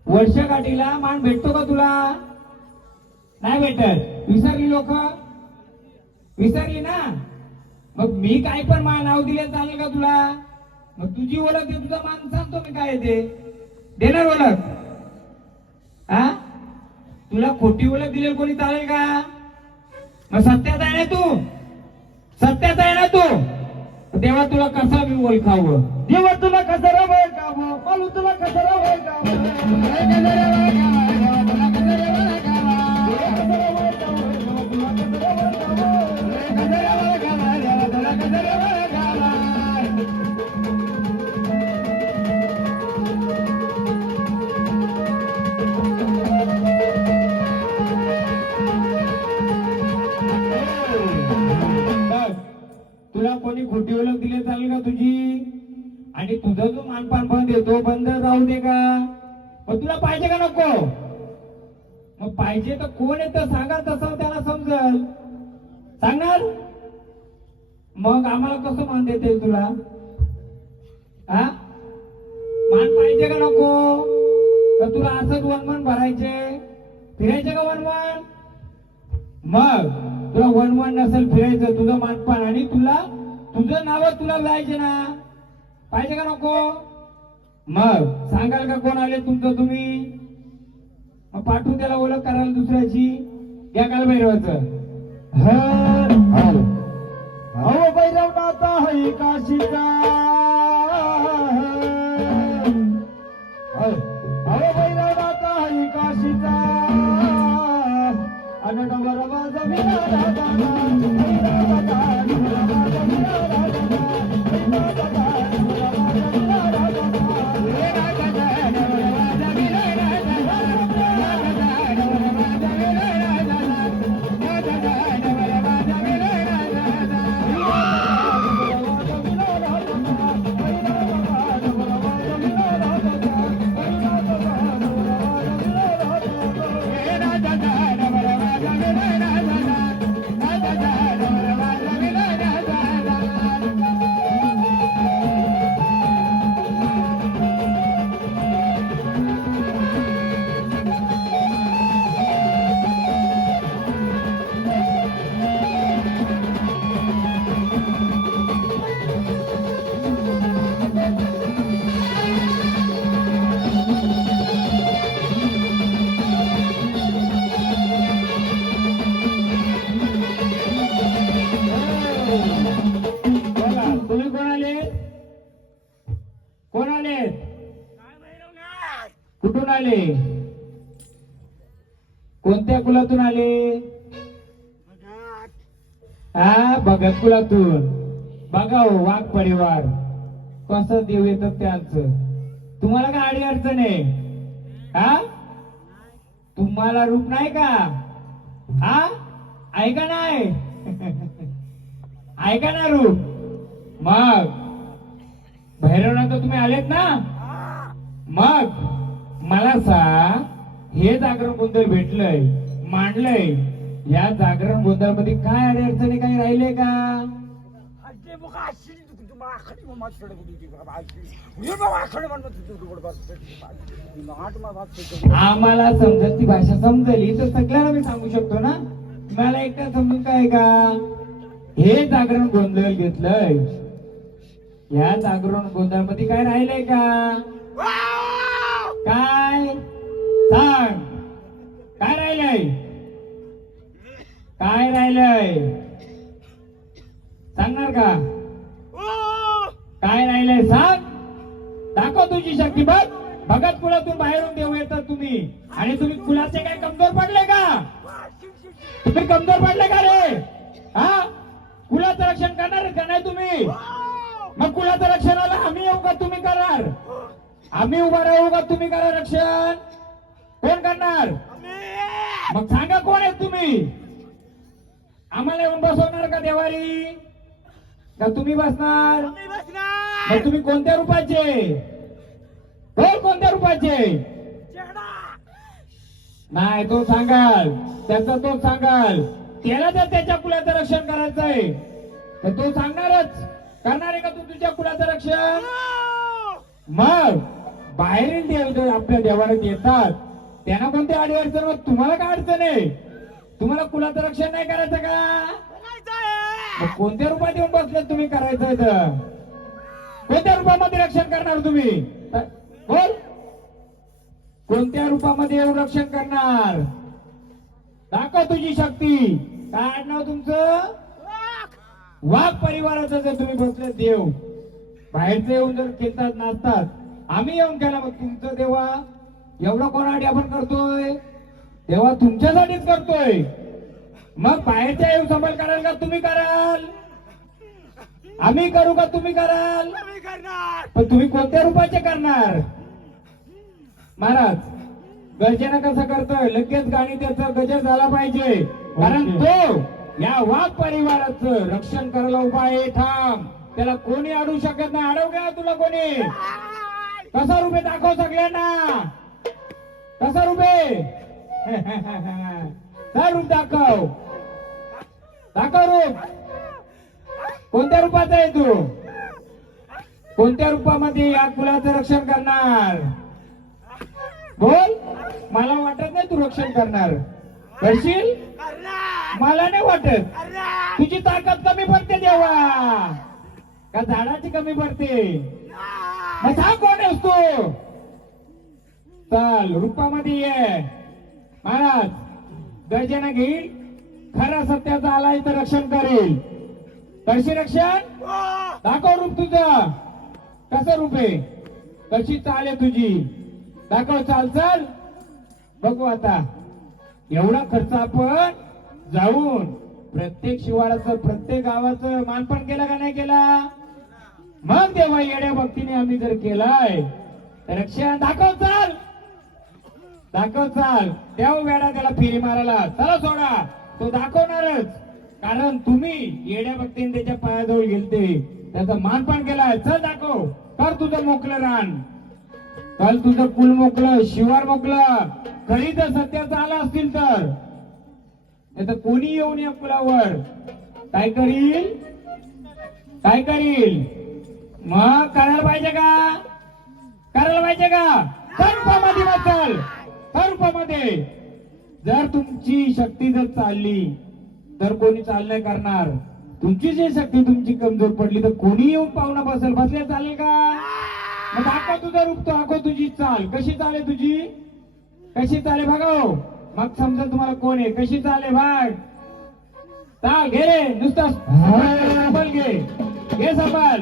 वर्षकाठीला मान भेटतो का तुला? नाही भेटत. विसरली लोक? विसरली ना. मग मी काय पण नाव दिले चालेल का तुला? मग तुझी ओळख दे, तुझा मान सांगतो मी काय ते देणार ओळख. हा, तुला खोटी ओळख दिली कोणी चालेल का? मग सत्यात आहे ना तू? सत्यात आहे ना तू? तेव्हा तुला कसं मी ओळखावं? देवा तुला कसं रे ओळखावं? मालू तुला कसं रे ओळखावं? तुला कोणी खोटी ओळख दिली चालेल का तुझी? आणि तुझा जो मानपान पण देतो बंद राहू दे का? मग तुला पाहिजे का नको? मग पाहिजे तर कोण येतं सांगा, तसं त्याला समजल. सांगणार? मग आम्हाला कसं मान देता येईल तुला? हा, मान पाहिजे का नको? तर तुला असंच वनवन भरायचे, फिरायचे का वनवन? मग तुला वनवन नसेल फिरायचं, तुझं मानपान आणि तुला तुझं नाव तुला जायचे ना, पाहिजे का नको? मग सांगाल का कोण आले तुमचं तुम्ही? मग पाठवून त्याला ओळख करायला दुसऱ्याची. या कालभैरवाचं. अहो ही काशीचा अहो बैलनाथा ही काशीचा अनडवर वाजविला राजाना बोला तुम्ही कोण आले कोण आले कुठून आले कोणत्या कुलातून आले हा भगत कुलातून बघा हो वाघ परिवार कसं देव येतात त्यांचं तुम्हाला काय आडी अडचण आहे हा तुम्हाला रूप नाही का हा ऐका नाही ऐका ना रूप मग भैरवनाथ तुम्ही आलेत ना मग मला सांग हे जागरण गोंधळ भेटलंय मांडलंय या जागरण गोंधळ मध्ये काय अडचणी काही राहिले का आम्हाला समजत ती भाषा समजली तर सगळ्यांना मी सांगू शकतो ना मला एकटा समजून काय का हे जागरण गोंधळ घेतलंय या जागरण गोंधळ मध्ये काय राहिलंय का काय सांग काय राहिलंय काय राहिलंय सांगणार का काय राहिलंय सांग दाखव तुझी शक्ती बघ भगत कुलातून बाहेरून देऊ येतात तुम्ही आणि तुम्ही कुलाचे काय कमजोर पडले का तुम्ही कमजोर पडले का रे हा कुलाचं रक्षण करणार का नाही तुम्ही मग कुलाचं रक्षणाला आम्ही येऊ का तुम्ही करार आम्ही उभा राहू का तुम्ही करा रक्षण कोण करणार मग सांगा कोण आहे तुम्ही आम्हाला येऊन बसवणार का देवारी का तुम्ही बसणार मग तुम्ही कोणत्या रूपाचे बोल कोणत्या रूपाचे नाही तो सांगाल त्याचा तो सांगाल त्याला जर त्याच्या कुलाचं रक्षण करायचंय तर तो सांगणारच करणार आहे का तू तुझ्या कुलाचं रक्षण मग बाहेरील देव जर आपल्या देवाऱ्यात येतात त्यांना कोणती आडी अडचण मग तुम्हाला काय अडचण आहे तुम्हाला कुलाचं रक्षण नाही करायचं का मग कोणत्या रूपात येऊन बसले तुम्ही करायचंय तर कोणत्या रूपामध्ये रक्षण करणार तुम्ही बोल कोणत्या रूपामध्ये येऊन रक्षण करणार दाखव तुझी शक्ती काय नाव तुमचं वाघ परिवाराचं जर तुम्ही बसले देव बाहेरचे येऊन जर खेळतात नाचतात आम्ही येऊन केला मग तुमचं देवा एवढं कोणासाठी आपण करतोय तेव्हा तुमच्यासाठीच करतोय मग बाहेरच्या येऊन संभाळ कराल का तुम्ही कराल आम्ही करू का तुम्ही कराल पण तुम्ही कोणत्या रूपाचे करणार महाराज गर्जना कसं करतोय लगेच गाणी त्याचा गजर झाला पाहिजे कारण तो या वाघ परिवाराचं रक्षण करायला उभा आहे ठाम त्याला कोणी अडवू शकत नाही अडव घ्या तुला कोणी कसा रुपये दाखव सगळ्यांना कसा रुपये रूप दाखव दाखव रूप कोणत्या रूपाचा आहे तू कोणत्या रूपामध्ये या कुलाचं रक्षण करणार बोल मला वाटत नाही तू रक्षण करणार करशील मला नाही वाटत तुझी ताकद कमी पडते देवा का झाडाची कमी पडते मग सांग कोण आहेस तू चल रूपामध्ये ये महाराज गर्जना घेईल खरा सत्याचा आलाय तर रक्षण करेल करशी रक्षण? दाखव रूप तुझं. कसं रूप आहे? कशी चाल आहे तुझी? दाखव चाल. चाल बघू आता. एवढा खर्च आपण जाऊन प्रत्येक शिवाराचं प्रत्येक गावाचं मानपण केलं का नाही केला? मग तेव्हा येड्या भक्तीने आम्ही जर केलाय तर रक्षण दाखव चाल. दाखव चाल. त्या वेळा त्याला फेरी मारायला चला सोडा. तो दाखवणारच. कारण तुम्ही येड्या भक्तीने त्याच्या पायाजवळ गेलते, त्याचा मानपण केलाय. चल दाखव. कर तुझं मोकलं रान. काल तुझं कुल मोकलं, शिवार मोकलं. खरी जर सत्याचं आलं असतील तर नाही तर कोणी येऊन या कुलावर काय करील? काय करील? मग करायला पाहिजे का? करायला पाहिजे का? सर्पामध्ये वाचाल. सर्पामध्ये जर तुमची शक्ती जर चालली तर कोणी चाल नाही करणार. तुमची जी शक्ती तुमची कमजोर पडली तर कोणी येऊन पाहुणा बसेल. बसले चालेल का? मग दाखव तुझा रूप. तो दाखव तुझी चाल. कशी चाल आहे तुझी? कशी चाले बघाव. मग समजा तुम्हाला कोण आहे. कशी चाले भाग. चाल घे रे. नुसतं संभाल घे. घे संभाल.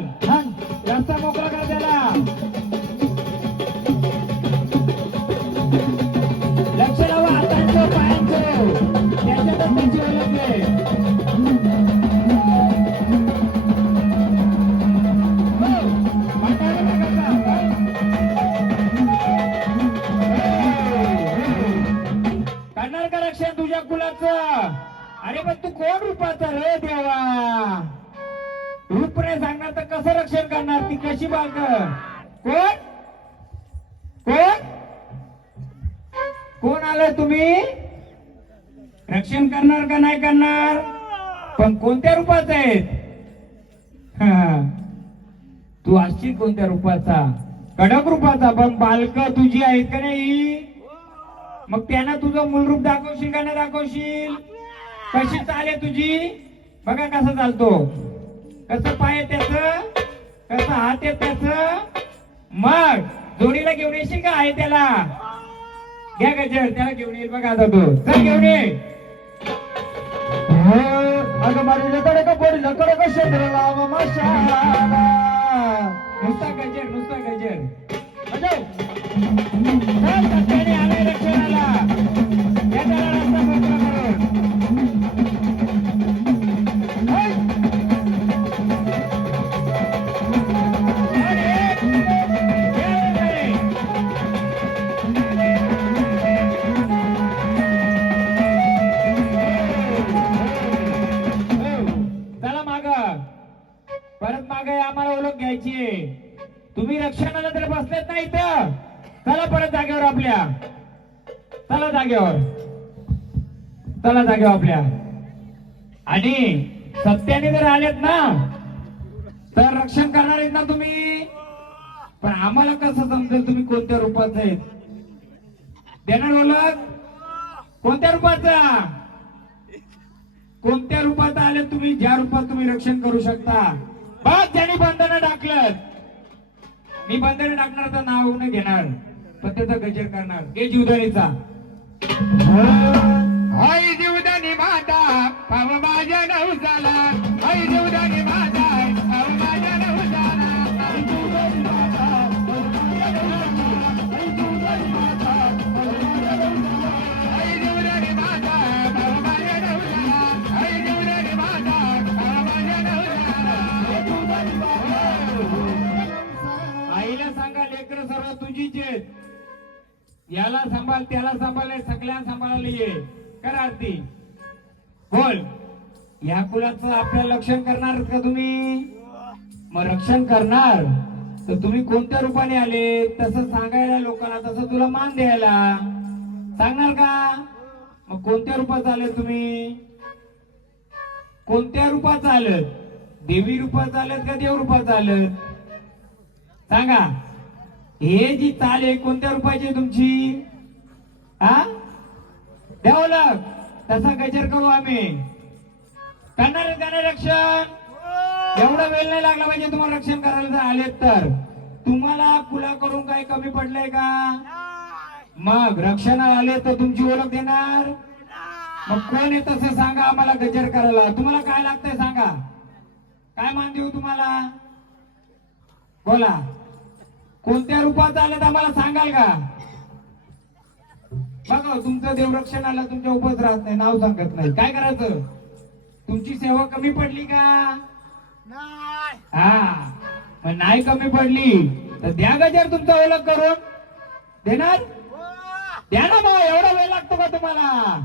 रस्ता मोकळा कर त्याला. लक्ष लावा हातांचं पायांचं. त्याच्यातच त्याची ओळख आहे. करणार का रक्षण तुझ्या कुलाचं? अरे पण तू कोण रूपाचा रे देवा? रूप नाही सांगणार तर कसं रक्षण करणार? ती कशी बाग? कोण कोण कोण आलाय तुम्ही? रक्षण करणार का नाही करणार? पण कोणत्या रूपाचा आहेत? तू असशील कोणत्या रूपाचा? कडक रूपाचा. पण बालक तुझी आहेत का नाही? मग त्यांना तुझं मूल रूप दाखवशील का नाही दाखवशील? कशी चाले तुझी? बघा कसं चालतो. कसं पाय आहे त्याचं, कसं हात आहे त्याचं. मग जोडीला घेऊन येशील का? आहे त्याला घ्या गजर. त्याला घेऊन येईल बघा आता तो. चल घेऊन ये. अगं माझी लकडे का पोरी लकडे का शेंद्रला मशाला. नुसता गजर. नुसता गजर. सत्याने आलाय रक्षणाला. या त्याला रस्ता मोकळा करून. चला माग. परत माग आम्हाला ओळख घ्यायची. तुम्ही रक्षणाला तर बसलेत नाही तर चला परत जागेवर आपल्या. चला जागेवर. चला जागेवर आपल्या. आणि सत्याने जर आलेत ना तर रक्षण करणार आहेत ना तुम्ही. पण आम्हाला कसं समजेल तुम्ही कोणत्या रूपाचं आहेत? देणार ओळख? कोणत्या रूपाचा? कोणत्या रूपात आले तुम्ही? ज्या रूपात तुम्ही रक्षण करू शकता. बस ज्यांनी बंधनं टाकलं. मी बंधने टाकणार तर नाव न घेणार पण त्याचा गजर करणार. हे जीवदानीचा. आई जीवदानी माता पाव माझ्या नवसाला. आई जीवदानी माता पाव माझ्या नवसाला. आई जीवदानी माता पाव माझ्या नवसाला. आई जीवदानी माता पाव माझ्या नवसाला. आई जीवदानी माता पाव माझ्या नवसाला. आई जीवदानी माता पाव माझ्या नवसाला. आई जीवदानी माता. आईला सांगा लेकरं सर्व तुझीच आहेत. याला सांभाळ त्याला सांभाळ सगळ्यांना सांभाळायला ये. कर आरती. बोल. या कुलाचं आपलं रक्षण करणार का तुम्ही? मग रक्षण करणार तर तुम्ही कोणत्या रूपाने आले तसं सांगायला लोकांना. तसं तुला मान द्यायला सांगणार का? मग कोणत्या रूपात आले तुम्ही? कोणत्या रूपात आलं? देवी रूपात आलं का देव रूपात आलं? सांगा. हे जी चाल आहे कोणत्या रूपाची आहे तुमची? हा द्यावं. तसा गजर करू आम्ही. करणार का नाही रक्षण? एवढा वेळ नाही लागला पाहिजे तुम्हाला रक्षण करायला जर आलेत तर. तुम्हाला कुलाकडून काही कमी पडलंय का? मग रक्षणाला आले तर तुमची ओळख देणार. मग कोण आहे तसं सांगा आम्हाला गजर करायला. तुम्हाला काय लागतंय सांगा. काय मान देऊ तुम्हाला? बोला, कोणत्या रूपात आलं आम्हाला सांगाल का? बघा, तुमचं देवरक्षणाला तुमच्या उपज राहत नाही, नाव सांगत नाही, काय करायचं? तुमची सेवा कमी पडली का? हा, मग नाही कमी पडली तर द्या गजर तुमचा ओळख करून. देणार? द्या ना मग, एवढा वेळ लागतो का तुम्हाला?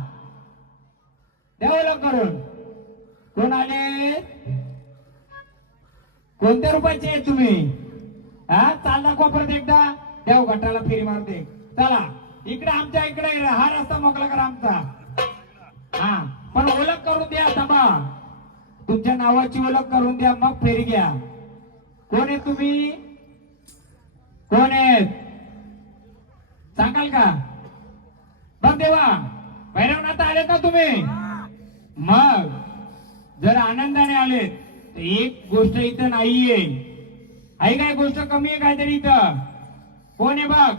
द्या ओळख करून. कोण आले? कोणत्या रूपाचे आहेत तुम्ही? हा, चाल दाखवा परत एकदा. देव गटाला फेरी मारते. चला इकडे, आमच्या इकडे हा रस्ता मोकळा करा आमचा. हा, पण ओळख करून द्या. थांबा, तुमच्या नावाची ओळख करून द्या, मग फेरी घ्या. कोण आहे तुम्ही? कोण आहेत सांगाल का? बघ देवा, भैरवनाथ आलेत ना तुम्ही? मग जर आनंदाने आलेत तर एक गोष्ट इथं नाहीये. आहे काय गोष्ट कमी आहे काहीतरी इथं? कोण आहे बघ,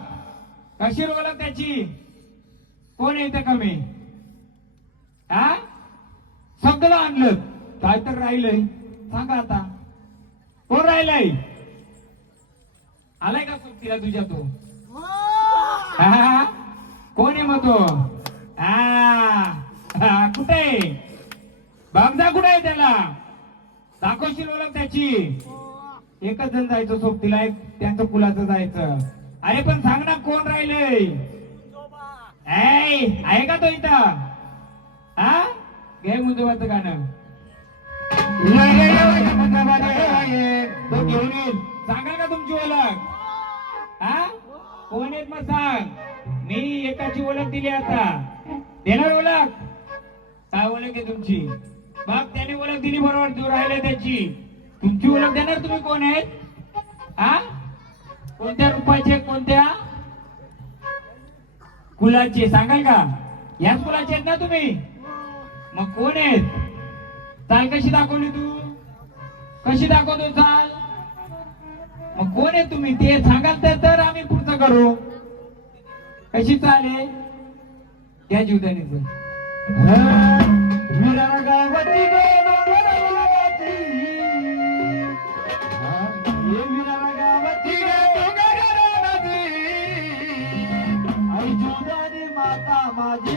कशी ओळख त्याची? कोण आहे इथं कमी? हा, सगळं आणलं, काय तर राहिलंय सांगा आता. कोण राहिलंय? आलाय का सुट्टीला तुझ्या तो? हा, कोण आहे मग तो? कुठे आहे? बागजा कुठे आहे? त्याला दाखवशील ओळख त्याची? एकच जण जायचं सोबतीला, एक त्यांचं कुलाचं जायचं. अरे पण सांग ना, कोण राहिलंय? आहे का तो इथं? हा, घे मुजोबाचं गाणं. तो घेऊन येईल. सांगाल का तुमची ओळख? हा, कोण आहेत मग सांग. मी एकाची ओळख दिली, आता देणार ओळख? काय ओळख आहे तुमची? बघ, त्याने ओळख दिली बरोबर, दूर राहिले त्याची. तुमची ओळख देणार तुम्ही? कोण आहेत? हा, कोणत्या रूपाचे, कोणत्या कुलाचे सांगाल का? याच कुलाचे आहेत ना तुम्ही? मग कोण आहेत? चाल कशी दाखवली तू? कशी दाखवतो चाल? मग कोण आहे तुम्ही ते सांगाल तर आम्ही पुढचं करू. कशी चालेल? त्या जीवदानीच माता माझी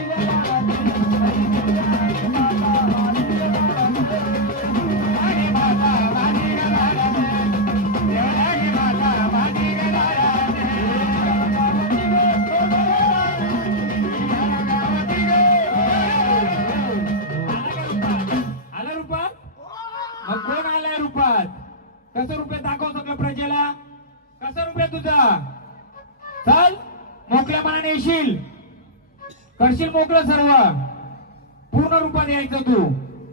कोण आलाय रूपात? कसं रुपये दाखव सगळं प्रजेला. कसं रुपये तुझा? चल, मोकळ्या मनाने येशील, करशील मोकळं सर्व. पूर्ण रूपात यायचं तू.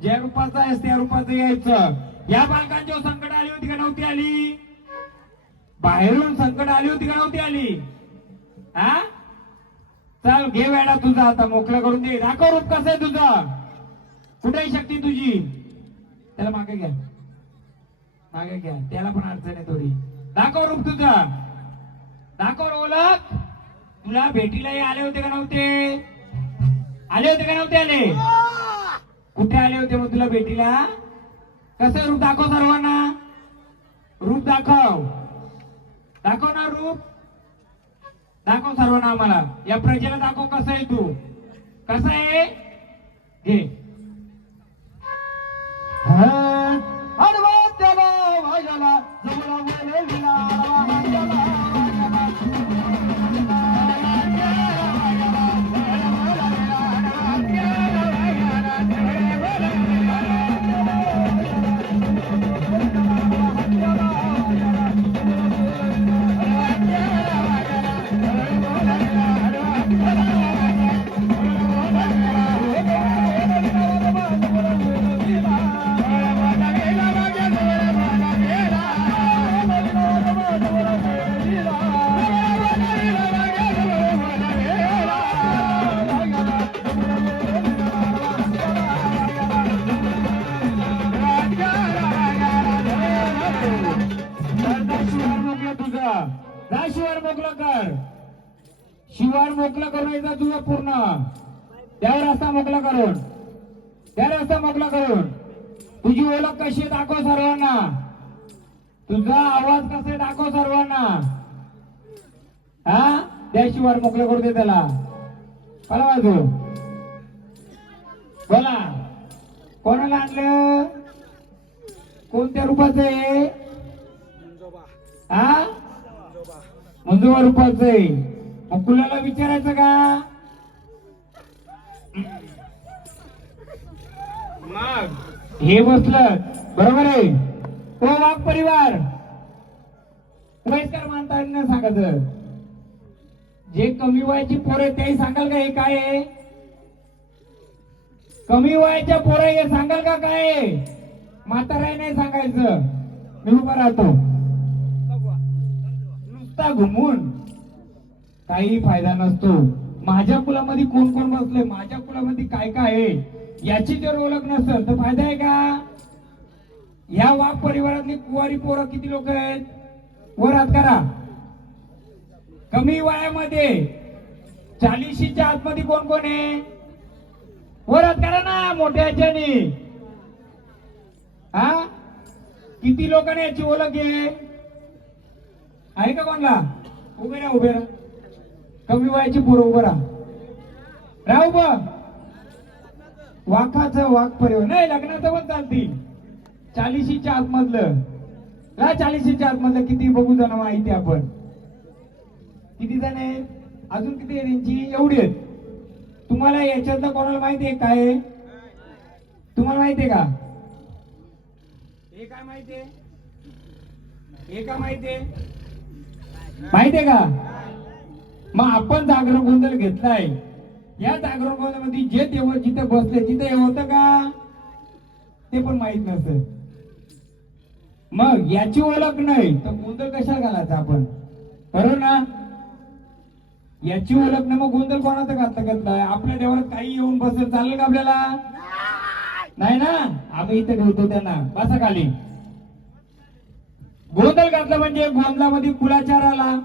ज्या रूपाचा आहेस त्या रूपाचं यायचं. या बालकांच्या संकट आली होती का नव्हती आली? बाहेरून संकट आली होती का नव्हती आली? हा, चल घे वेळा तुझा, आता मोकळं करून दे. दाखव रूप कसं आहे तुझं. कुठे शक्ती तुझी? त्याला मागे घ्या, मागे घ्या, त्याला पण अडचण आहे थोडी. दाखव रूप तुझा, दाखव ओळख. तुला भेटीलाही आले होते का नव्हते? आले होते का नव्हते आले? कुठे आले होते मग तुला भेटीला? कसं रूप दाखव सर्वांना. रूप दाखव, दाखव ना रूप, दाखव सर्वांना. आम्हाला या प्रजेला दाखव कसं आहे तू. कसं आहे घे. हनुमंताला वाजला जवळ बोलविला शिवार मोकळा कर. शिवार मोकळा करून यायचा तुझा पूर्ण. त्यावर रस्ता मोकळा करून, त्या रस्ता मोकळा करून तुझी ओळख कशी आहे दाखव सर्वांना. तुझा आवाज कसा आहे दाखव सर्वांना. हा त्याशिवाय मोकळं करू दे त्याला. मला वाजू बोला. कोणाला आणलं? कोणत्या रूपाचं आहे? हा मंजूबा रूपाचं आहे. मग कुणाला विचारायचं का? मग हे बसलं बरोबर आहे. तो वाघ परिवार वयस्कर माणसांना सांगायचं. जे कमी वयाची पोरं आहेत तेही सांगाल का हे काय आहे? कमी वयाच्या पोरं हे सांगाल का काय आहे? म्हातारा नाही सांगायचं. मी उभा राहतो. नुसता घुमून काही फायदा नसतो. माझ्या कुलामध्ये कोण कोण बसले, माझ्या कुलामध्ये काय काय आहे याची जर ओळख नसेल तर फायदा आहे का? या वाघ परिवारातली कुवारी पोरं किती लोक आहेत? वर हात करा. कमी वयामध्ये 40च्या आतमध्ये कोण कोण आहे? वर हात करा ना मोठ्या ह्याच्याने. हा किती लोकांना याची ओळख आहे का कोणला? उभे राहा उभे राहा. कमी वयाची पोरं उभं राहा उभं. वाघाचं वाघ परिवार नाही लग्नाचं पण चालतील. 40च्या आतमधलं 40च्या आतमधलं किती बघू जण माहिती आपण. किती जण आहेत? अजून किती आहे त्यांची? एवढी आहेत. तुम्हाला याच्यातलं कोणाला माहिती आहे काय? तुम्हाला माहिती आहे का? हे काय माहिती आहे? हे काय माहिती आहे? माहिती आहे का? मग आपण जागरण गोंधळ घेतलाय. या जागरण गोंधळामध्ये जे देव जिथे बसले तिथे होतं का ते पण माहित नसतं. मग याची ओळख नाही तर गोंधळ कशाला घालायचा आपण? बरोबर ना? याची ओळख नाही मग गोंधळ कोणाचा घातलाय? आपल्या देवाला काही येऊन बसेल चालेल का आपल्याला? नाही ना. आम्ही इथे ठेवतो त्यांना. बसा खाली. गोंधळ घातला म्हणजे गोंधळामध्ये कुलाचार आला.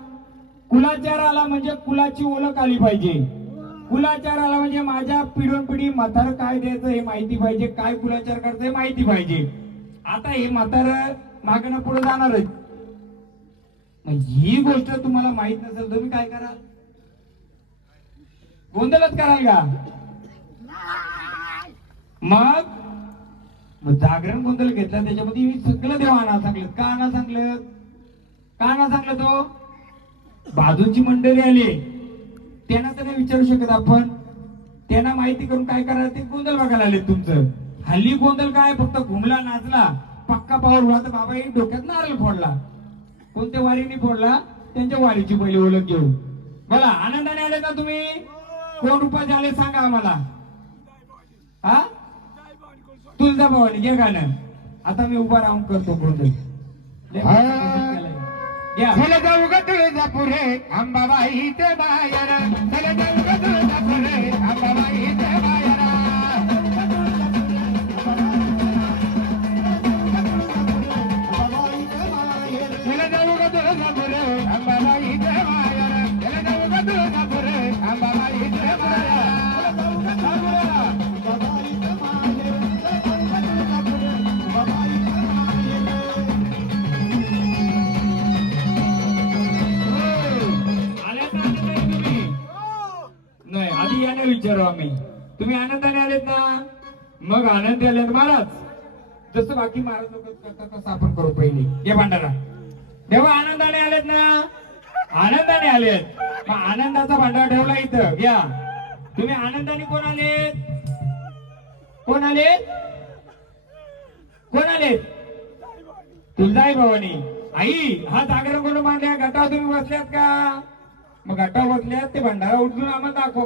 कुलाचार आला म्हणजे कुलाची ओळख आली पाहिजे. कुलाचार आला म्हणजे माझ्या पिढोन पिढी म्हातारं काय द्यायचं हे माहिती पाहिजे. काय कुलाचार करायचं हे माहिती पाहिजे. आता हे म्हातारं मागणं पुढे जाणार आहेत. ही गोष्ट तुम्हाला माहित नसेल तुम्ही काय कराल? गोंधळच कराल का? मग जागरण गोंधळ घेतला त्याच्यामध्ये सगळं देव आणा सांगलं. का आणा सांगलं? का आणा सांगलं? तो बाजूची मंडळी आली त्यांना तर नाही विचारू शकत आपण. त्यांना माहिती करून काय करायला? ते गोंधळ बघायला आले तुमचं. हल्ली गोंधळ काय फक्त घुमला नाचला पक्का पावर हुआ तर बाबा डोक्यात नारळ फोडला. कोणत्या वारीने फोडला? त्यांच्या वारीची पहिली ओळख घेऊ. बोला आनंदाने आले ना तुम्ही? कोण रूपाचे आले सांगा आम्हाला. हा तुळजाभवानी घ्या गाणं. आता मी उभा राहून करतो गोंधळ. चला जाऊ ग तुळजापुरे अंबाबाईचे बाहेर. चला जाऊ ग तुळजापुरे अंबाबाईचे बाहेर. चला जाऊ ग तुळजापुरे अंबाबाईचे बाहेर. चला जाऊ ग तुळजापुरे अंबाबाईचे बाहेर. नाही आधी याने विचारू आम्ही. तुम्ही आनंदाने आलेत ना? मग आनंदी आलेत महाराज. जसं बाकी महाराज लोक करतात तसं आपण करू पहिले. ये भांडारा तेव्हा आनंदाने आलेत ना? आनंदाने आलेत. मग आनंदाचा भांडारा ठेवला इथं घ्या. तुम्ही आनंदाने कोण आलेत? कोण आलेत? कोण आलेत? तुळजाई भवानी आई. हा जागरण कोण मांडल्या? गटावर तुम्ही बसल्यात का? मग गटावर बसल्यात ते भंडारा उठून आम्हाला दाखवा.